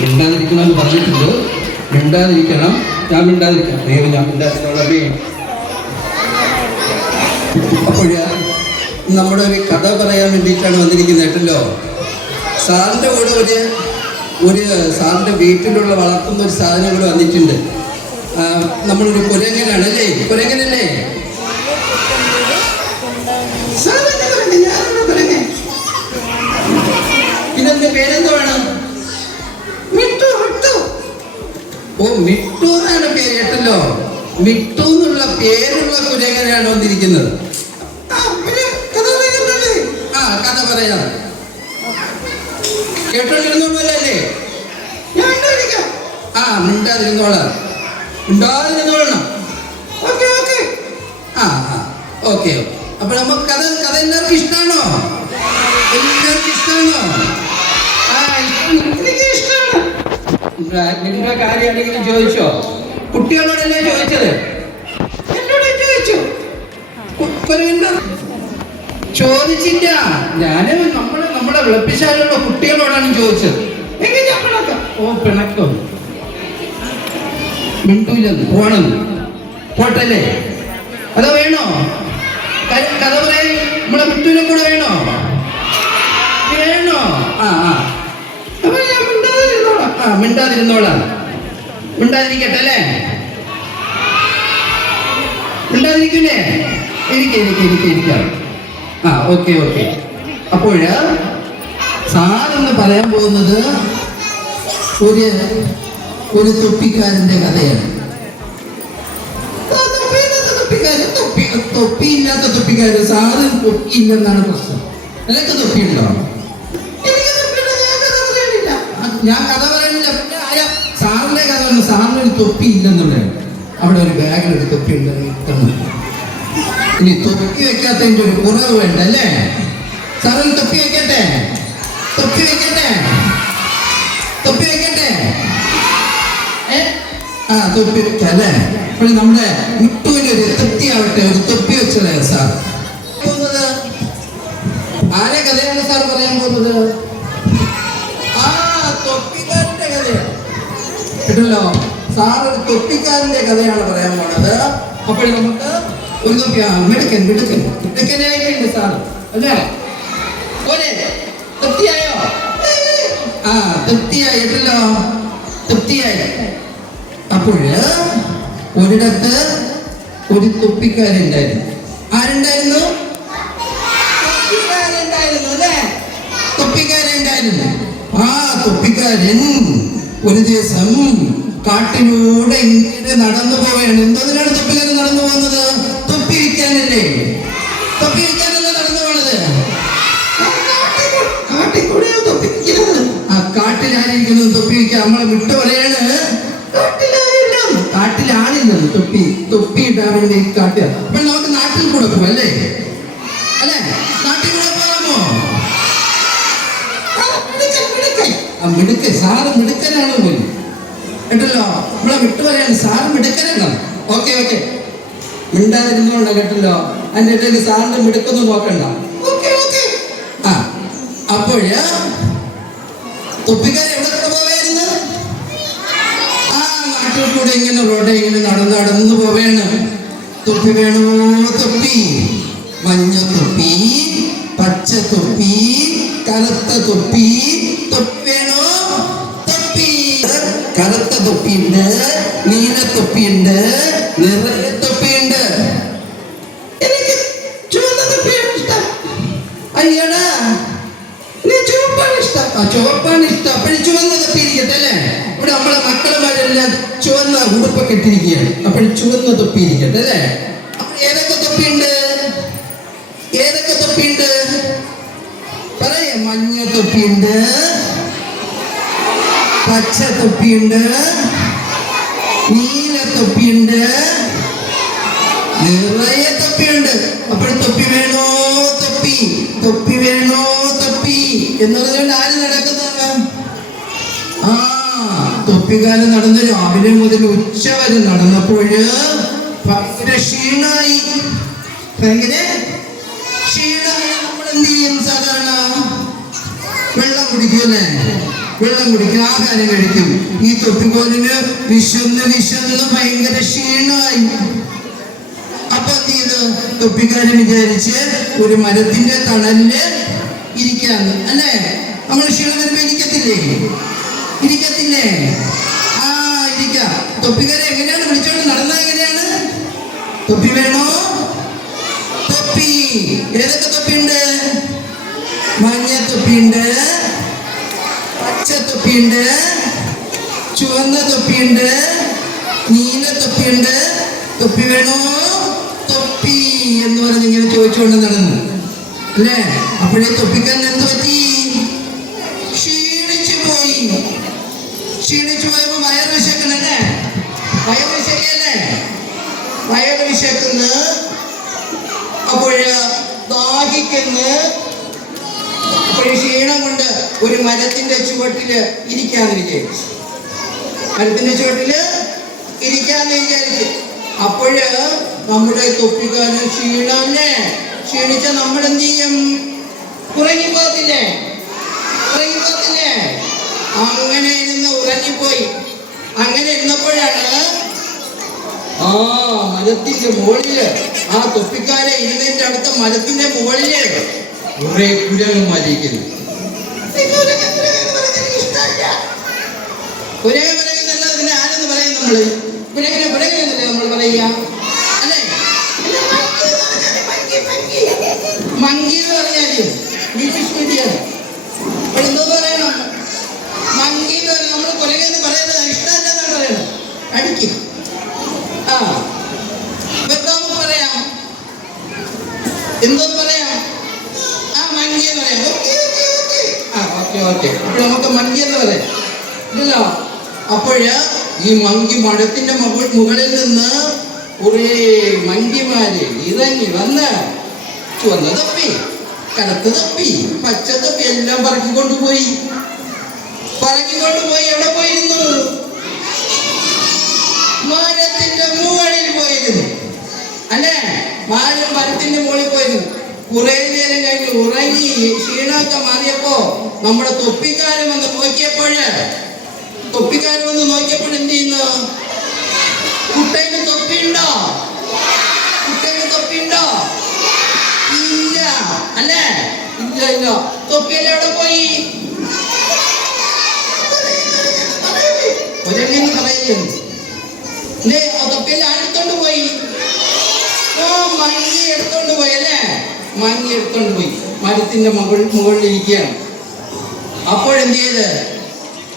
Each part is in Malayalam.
മിണ്ടാതിരിക്കണമെന്ന് പറഞ്ഞിട്ടുണ്ട്. മിണ്ടാതിരിക്കണം. ഞാൻ മിണ്ടാതിരിക്കണം. ഞാൻ മിണ്ടാതിരിക്കണമേ. അപ്പോൾ നമ്മുടെ ഒരു കഥ പറയാൻ വേണ്ടിയിട്ടാണ് വന്നിരിക്കുന്നത് കേട്ടല്ലോ. സാറിൻ്റെ കൂടെ ഒരു സാറിൻ്റെ വീട്ടിലുള്ള വളർത്തുന്ന ഒരു സാധനം കൂടെ വന്നിട്ടുണ്ട്. നമ്മളൊരു കുരങ്ങനാണല്ലേ? കുരങ്ങനല്ലേ? ഇതെന്റെ പേരെന്തുവാണ്? മിട്ടു. മിട്ടു. ഓ, മിട്ടു എന്നാണ് പേര് കേട്ടല്ലോ. മിട്ടു എന്നുള്ള പേരുള്ള കുരങ്ങനാണ് വന്നിരിക്കുന്നത്. കഥ പറയാം. കേട്ടോണ്ടിരുന്നോളല്ലേ? മിണ്ടാതിരുന്നോളാം. മിണ്ടാതിരുന്നോളണം. Okay okay. ഓക്കെ. അപ്പൊ നമുക്ക് കഥ എല്ലാവർക്കും ഇഷ്ടമാണോ? എല്ലാവർക്കും ഇഷ്ടമാണോ? എനിക്ക് ഇഷ്ടമാണ്. നിങ്ങളുടെ കാര്യമാണെങ്കിലും ചോദിച്ചോ? കുട്ടികളോടല്ലേ ചോദിച്ചത്? എന്നോട് ചോദിച്ചു. ചോദിച്ചില്ല. ഞാന് നമ്മളെ വിളപ്പിച്ചാലുള്ള കുട്ടികളോടാണ് ചോദിച്ചത്. എങ്കിൽ ഞാൻ പിണക്കം. ഓ, പിണക്കം. മിണ്ടൂലെന്ന് പോണം. പോട്ടല്ലേ? അതോ വേണോ? കഥ പറയാൻ നമ്മളെ മിട്ടൂനെ കൂടെ വേണോ? വേണോ? അപ്പൊ ഞാൻ മിണ്ടാതിരുന്നോളാം. മിണ്ടാതിരുന്നോളാം. മിണ്ടാതിരിക്കട്ടെ അല്ലേ? മിണ്ടാതിരിക്കൂലേ? ഇരിക്കാം. ഓക്കെ. അപ്പോൾ സാറെന്ന് പറയാൻ പോകുന്നത് ഒരു തൊപ്പിക്കാരൻ്റെ കഥയാണ്. തൊപ്പിയില്ലാത്ത തൊപ്പിക്കാരൻ. സാറിന് തൊപ്പിയില്ലെന്നാണ് പ്രശ്നം. നിനക്ക് തൊപ്പിയുണ്ടോ? ഞാൻ കഥ പറയുന്നില്ല. സാറിന്റെ കഥ പറഞ്ഞു. സാറിനൊരു തൊപ്പി ഇല്ലെന്നുള്ളത്. അവിടെ ഒരു ബാഗിലൊരു തൊപ്പി ഉണ്ട്. ഇനി തൊപ്പി വെക്കാത്തതിന്റെ ഒരു കുറവ് വേണ്ട അല്ലേ? സാറിന് തൊപ്പി വെക്കട്ടെ? തൊപ്പി വെക്കട്ടെ? തൊപ്പി വെക്കാം അല്ലേ? അപ്പോൾ നമ്മുടെ മുട്ടുവിന് ഒരു തൃപ്തിയാവട്ടെ. ഒരു തൊപ്പി വെച്ചതേ സാർ പോകുന്നത്. ആരെ കഥയാണ് സാർ പറയാൻ പോകുന്നത്? തൊപ്പിക്കാരന്റെ കഥയാണ് കേട്ടല്ലോ. സാർ ഒരു തൊപ്പിക്കാരന്റെ കഥയാണ് പറയാൻ പോണത്. അപ്പോൾ നമുക്ക് ഒരു തൊപ്പി. മിടുക്കനായിട്ടുണ്ട് സാർ അല്ലേ? പോലെ തൃപ്തിയായോ? തൃപ്തിയായിട്ടല്ലോ. തൃപ്തിയായി. അപ്പോൾ ഒരിടത്ത് ഒരു തൊപ്പിക്കാരുണ്ടായിരുന്നു. ആരുണ്ടായിരുന്നു? തൊപ്പിക്കാരുണ്ടായിരുന്നു അല്ലേ? തൊപ്പിക്കാരുണ്ടായിരുന്നു. തൊപ്പിക്കാരൻ ഒരു ദിവസം കാട്ടിലൂടെ ഇങ്ങനെ നടന്നു പോവുകയാണ്. എന്തിനാണ് തൊപ്പിക്കാരൻ നടന്നു പോകുന്നത്? തൊപ്പി വിൽക്കാനല്ലേ? നടന്നു പോണത്. കാട്ടിലായിരിക്കുന്നത് തൊപ്പി വിൽക്കാൻ. നമ്മളെ വിട്ടു പറയാണ്. കാട്ടിലാണില്ലെന്ന്. തൊപ്പി ഇട്ടാൻ വേണ്ടി കാട്ടുക. അപ്പോൾ നമുക്ക് നാട്ടിൽ കൂടെ പോവാം അല്ലേ? നാട്ടിൽ കൂടെ പോകാമോ? മിടുക്കൻ. സാറ് മിടുക്കനാണ് പോലും കേട്ടല്ലോ. നമ്മളെ വിട്ടു പറയാണ്. സാറ് മിടുക്കനാണ്. ഓക്കെ. മിണ്ടാതിരുന്നോണ്ട കേട്ടല്ലോ. അതിൻ്റെ ഇടയിൽ സാറിന്റെ മിടുക്കൊന്നും നോക്കണ്ട. അപ്പോഴ് തൊപ്പിക്കാരൻ എവിടെ കൂടെ പോവായിരുന്നു? നാട്ടിൽ കൂടെ ഇങ്ങനെ റോഡ് ഇങ്ങനെ നടന്നു പോവേണ്. തൊപ്പി വേണോ? തൊപ്പി. മഞ്ഞ തൊപ്പി, പച്ച തൊപ്പി, കറുത്ത തൊപ്പി. തൊപ്പി വേണോ? തൊപ്പി. കറുത്ത തൊപ്പിയുണ്ട്, നീല തൊപ്പിയുണ്ട്, നിറയെ തൊപ്പിയുണ്ട്. എനിക്ക് ചുവന്ന തൊപ്പിയാണ് ഇഷ്ടം. അയ്യടാ, ചുവപ്പാണ് ഇഷ്ടം. ചുവപ്പാണ് ഇഷ്ടം. അപ്പോഴും ചുവന്ന തൊപ്പി ഇരിക്കട്ടെ അല്ലേ? ഇവിടെ നമ്മളെ മക്കളുമാരെല്ലാം ചുവന്ന ഉടുപ്പൊക്കെ ഇട്ടിരിക്കുകയാണ്. അപ്പോഴും ചുവന്ന തൊപ്പി ഇരിക്കട്ടെ അല്ലേ? ഏതൊക്കെ തൊപ്പിയുണ്ട്? പറയാ. മഞ്ഞ തൊപ്പിയുണ്ട്, പച്ച തൊപ്പിയുണ്ട്, നീല തൊപ്പിയുണ്ട്, നിറയെ തൊപ്പിയുണ്ട്. അപ്പോൾ തൊപ്പി വേണോ? തൊപ്പി വേണോ? എന്ന് പറഞ്ഞുകൊണ്ട് ആര് നടക്കുന്നതാണ്? തൊപ്പിക്കാരൻ നടന്ന് രാവിലെ മുതൽ ഉച്ച വരെ നടന്നപ്പോഴ് ഭയങ്കര ക്ഷീണായി. നമ്മൾ എന്ത് ചെയ്യും? സാധാരണ വെള്ളം കുടിക്കൂല്ലേ? വെള്ളം കുടിക്കും, ആഹാരം കഴിക്കും. ഈ തൊപ്പിക്കോലിന് വിശന്ന് ഭയങ്കര ക്ഷീണമായി. അപ്പൊ എന്ത് ചെയ്ത് തൊപ്പിക്കാരൻ വിചാരിച്ച് ഒരു മരത്തിന്റെ തണലില് ഇരിക്കാന്ന്. അല്ലേ? നമ്മൾ ക്ഷീണം വരുമ്പോ ഇരിക്കത്തില്ലേ? ആ, ഇരിക്കാം. തൊപ്പിക്കാരെ എങ്ങനെയാണ് വിളിച്ചോണ്ട് നടന്നത്? എങ്ങനെയാണ്? തൊപ്പി വേണോ? തൊപ്പി. ഏതൊക്കെ തൊപ്പിയുണ്ട്? മഞ്ഞ തൊപ്പിയുണ്ട്, പച്ച തൊപ്പിയുണ്ട്, ചുവന്ന തൊപ്പിയുണ്ട്, നീല തൊപ്പിയുണ്ട്. തൊപ്പി വേണോ? തൊപ്പി എന്ന് പറഞ്ഞ് ഇങ്ങനെ ചോദിച്ചുകൊണ്ട് നടന്നു. അല്ലേ? അപ്പോഴേ തൊപ്പിക്കാൻ എന്ത് പറ്റി? ക്ഷീണിച്ചു പോയപ്പോ വയറ് വിശക്കണല്ലേ? വയറ് വിശക്കുന്നു. അപ്പോഴ് ദാഹിക്കുന്നു. അപ്പോഴ് ക്ഷീണം കൊണ്ട് ഒരു മരത്തിന്റെ ചുവട്ടില് ഇരിക്കാന്ന് വിചാരിച്ചു. അപ്പോഴ് നമ്മുടെ തൊപ്പിക്കാരൻ ക്ഷീണമല്ലേ? ക്ഷീണിച്ച നമ്മൾ എന്ത് ചെയ്യും? ഉറങ്ങിപ്പോകത്തില്ലേ? അങ്ങനെ ഉറങ്ങിപ്പോയി. അങ്ങനെ ഇരുന്നപ്പോഴാണ് മരത്തിന്റെ മുകളില്, ആ തൊപ്പിക്കാരെ ഇരുന്നതിന്റെ അടുത്ത മരത്തിന്റെ മുകളില് കുറെ കുരങ്ങന്മാരിക്കുന്നു. കുരങ്ങെന്നല്ല ഇതിനെ ആരെന്ന് പറയും നമ്മള്? കുരങ്ങനെന്നല്ലേ നമ്മൾ പറയുക? അല്ലേ? മങ്കി എന്ന് പറഞ്ഞാല് ബ്രിട്ടീഷ് മീഡിയം എന്തോന്ന് പറയണം? മങ്കി എന്ന് പറയണം. നമ്മൾ കുരങ്ങെന്ന് പറയുന്നത് ഇഷ്ടമല്ലെന്നാണ് പറയണം. അടിക്കും. പറയാം. എന്തോന്ന് പറയാം? മങ്കി എന്ന് പറയാം. ഓക്കെ. അപ്പോൾ നമുക്ക് മങ്കി എന്ന് പറയാം ഇല്ലല്ലോ. അപ്പോഴ് ഈ മങ്കി മരത്തിന്റെ മുകളിൽ നിന്ന് കുറെ മങ്കിമാര് ഇറങ്ങി വന്ന് ചുവന്ന തൊപ്പി, കറുത്ത തൊപ്പി, പച്ച തൊപ്പി എല്ലാം പറക്കിക്കൊണ്ടുപോയി. എവിടെ പോയിരുന്നു? മരത്തിന്റെ മുകളിൽ പോയിരുന്നു. അല്ലേ? മരത്തിന്റെ മുകളിൽ പോയിരുന്നു. കുറെ നേരം കഴിഞ്ഞ് ഉറങ്ങി ക്ഷീണമൊക്കെ മാറിയപ്പോ നമ്മുടെ തൊപ്പിക്കാരൻ വന്ന് നോക്കിയപ്പോൾ എന്ത് ചെയ്യുന്നു? കുട്ടേന് തൊപ്പിയുണ്ടോ? ഇല്ല. അല്ലേ? ഇല്ല. തൊപ്പിയെല്ലാം എവിടെ പോയി? ഒരെണ്ണെന്ന് പറയുന്നു. തൊപ്പിയെല്ലാം എടുത്തോണ്ട് പോയി. മങ്ങി എടുത്തോണ്ട് പോയി. അല്ലേ? മങ്ങി എടുത്തോണ്ട് പോയി. മരത്തിന്റെ മുകളിലിരിക്കുകയാണ്. അപ്പോഴെന്ത് ചെയ്ത്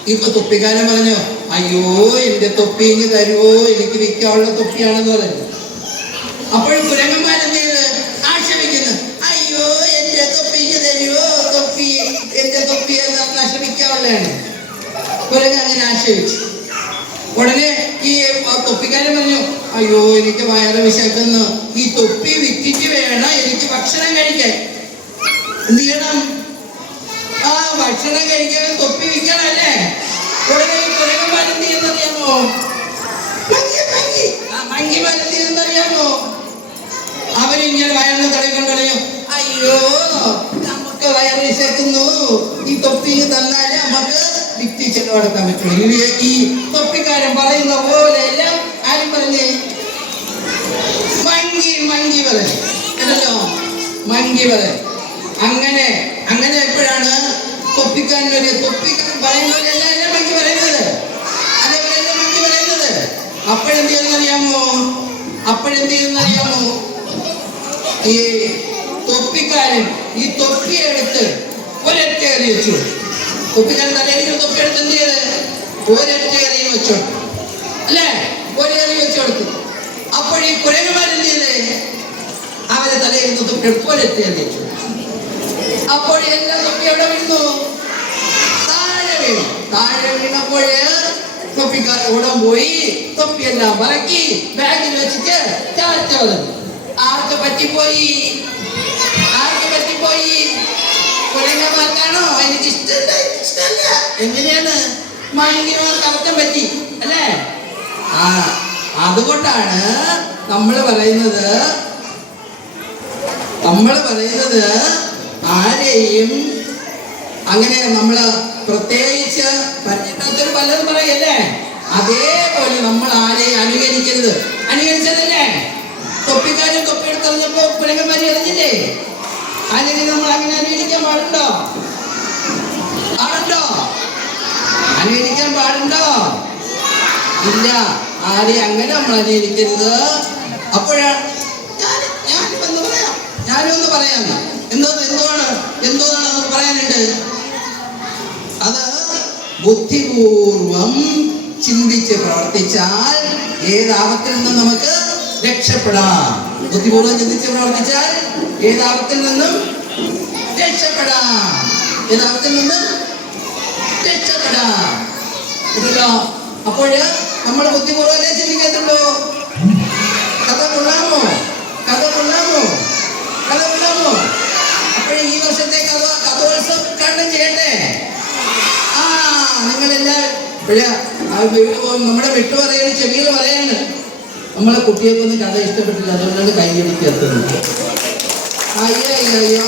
ഇപ്പൊ തൊപ്പിക്കാരൻ പറഞ്ഞു, അയ്യോ എന്റെ തൊപ്പി ഇനി തരുവോ, എനിക്ക് വിൽക്കാനുള്ള തൊപ്പിയാണെന്ന് പറഞ്ഞു. അപ്പോഴും കുരങ്ങന്മാരെന്ത് ചെയ്ത് ആക്ഷേപിക്കുന്നു, അയ്യോ എന്റെ തൊപ്പിക്ക് തരുവോ, എന്റെ തൊപ്പി നശിപ്പിക്കാനുള്ളതാണ്. കുരങ്ങ് അങ്ങനെ ആക്ഷേപിച്ചു. ഉടനെ ഈ തൊപ്പിക്കാരൻ പറഞ്ഞു, അയ്യോ എനിക്ക് വയറ് വിശക്കുന്നു, ഈ തൊപ്പി വിറ്റിട്ട് വേണം എനിക്ക് ഭക്ഷണം കഴിക്കാൻ. എന്ത് ചെയ്യണം? ഭക്ഷണം കഴിക്കാൻ തൊപ്പി വിൽക്കണം. അല്ലേ? ഉടനെ ഈ കുരങ്ങന്മാരെന്ത് ചെയ്യുന്നറിയാമോ? മങ്കിമാരെന്ത് ചെയ്യുന്നറിയാമോ? അവരിങ്ങനെ വയറിന് തടയും. അയ്യോ നമുക്ക് വയറ് വിശക്കുന്നു, ഈ തൊപ്പി തന്നാലേ നമുക്ക് വിറ്റ് ചെലവെടുക്കാൻ പറ്റുള്ളൂ. ഈ തൊപ്പിക്കാരൻ പറയുന്ന പോലെ എല്ലാം ആരും പറഞ്ഞേ? മങ്കി പറയും. കേട്ടല്ലോ? മങ്കി പറയും. അങ്ങനെ എപ്പോഴാണ് തൊപ്പിക്കാരൻ പറയുന്നത്? എല്ലാം മങ്കി പറയുന്നത്. അതേപോലെ മങ്കി പറയുന്നത്. അപ്പോഴെന്ത് ചെയ്യുന്നറിയാമോ? ഈ തൊപ്പിക്കാരൻ ഈ തൊപ്പി എടുത്ത് ഒരൊറ്റ എറി വെച്ചു. തൊപ്പിക്കാരൻ തലയിൽ തൊപ്പി എടുത്ത് എന്ത് ചെയ്ത് ഒരൊറ്റ എറി വെച്ചു. അല്ലേ? ഒരെറി വെച്ചു കൊടുത്തു. അപ്പോൾ ഈ കുരങ്ങന്മാരെന്ത് ചെയ്ത് അവരെ തലയിൽ നിന്ന് തൊപ്പി എടുത്ത് ഒരൊറ്റ എറി വെച്ചു. അപ്പോൾ എല്ലാ തൊപ്പി എവിടെ വീണു? താഴെ വീണപ്പോഴ് തൊപ്പിക്കാരൻ ഓടാൻ പോയി. തൊപ്പിയെല്ലാം പറക്കി ബാഗിൽ വെച്ചിട്ട് ചാച്ച വന്നു. ആർക്ക് പറ്റിപ്പോയി? കുരങ്ങന്മാർക്കാണോ? എനിക്ക് ഇഷ്ടമല്ല. എങ്ങനെയാണ്? മങ്കിമാർക്ക് അബദ്ധം പറ്റി. അല്ലേ? അതുകൊണ്ടാണ് നമ്മൾ പറയുന്നത് ആരെയും അങ്ങനെ നമ്മള് പ്രത്യേകിച്ച് പരിചയത്തിനൊരു പലതും പറയല്ലേ, അതേപോലെ നമ്മൾ ആരെയും അനുകരിക്കരുത്. അനുകരിച്ചതല്ലേ തൊപ്പിക്കാരും തൊപ്പിയെടുത്തറിഞ്ഞപ്പോ പുലങ്ങന്മാരി എറിഞ്ഞില്ലേ? അല്ലെങ്കിൽ നമ്മൾ അങ്ങനെ അനുകരിക്കാൻ പാടുണ്ടോ? പാടുണ്ടോ? അനുകരിക്കാൻ പാടുണ്ടോ? ഇല്ല. ആരെയും അങ്ങനെ നമ്മൾ അനുകരിക്കരുത്. അപ്പോഴാണ് ഞാനും ഒന്ന് പറയാം. എന്താണ് നമുക്ക് പറയാനുണ്ട്? അത് ബുദ്ധിപൂർവം ചിന്തിച്ച് പ്രവർത്തിച്ചാൽ ഏതാപത്തിൽ നിന്നും നമുക്ക് രക്ഷപ്പെടാം. ബുദ്ധിപൂർവം ചിന്തിച്ച് പ്രവർത്തിച്ചാൽ ഏതാപത്തിൽ നിന്നും രക്ഷപ്പെടാം. ഏതാപത്തിൽ നിന്നും രക്ഷപ്പെടാം. ഇതല്ലോ. അപ്പോഴ് നമ്മൾ ബുദ്ധിപൂർവ്വം ചിന്തിക്കത്തുള്ളൂ. കഥ കൊള്ളാമോ? അപ്പോഴേ ഈ വർഷത്തെ കഥോത്സവം ഉദ്ഘാടനം ചെയ്യട്ടെ. നിങ്ങളെല്ലാം നമ്മുടെ വിട്ടു പറയാണ്, ചെവികൾ പറയാണ്, നമ്മളെ കുട്ടികൾക്കൊന്നും കഥ ഇഷ്ടപ്പെട്ടില്ല, അതുകൊണ്ടാണ് കൈയടിക്കാത്തത്. അയ്യോ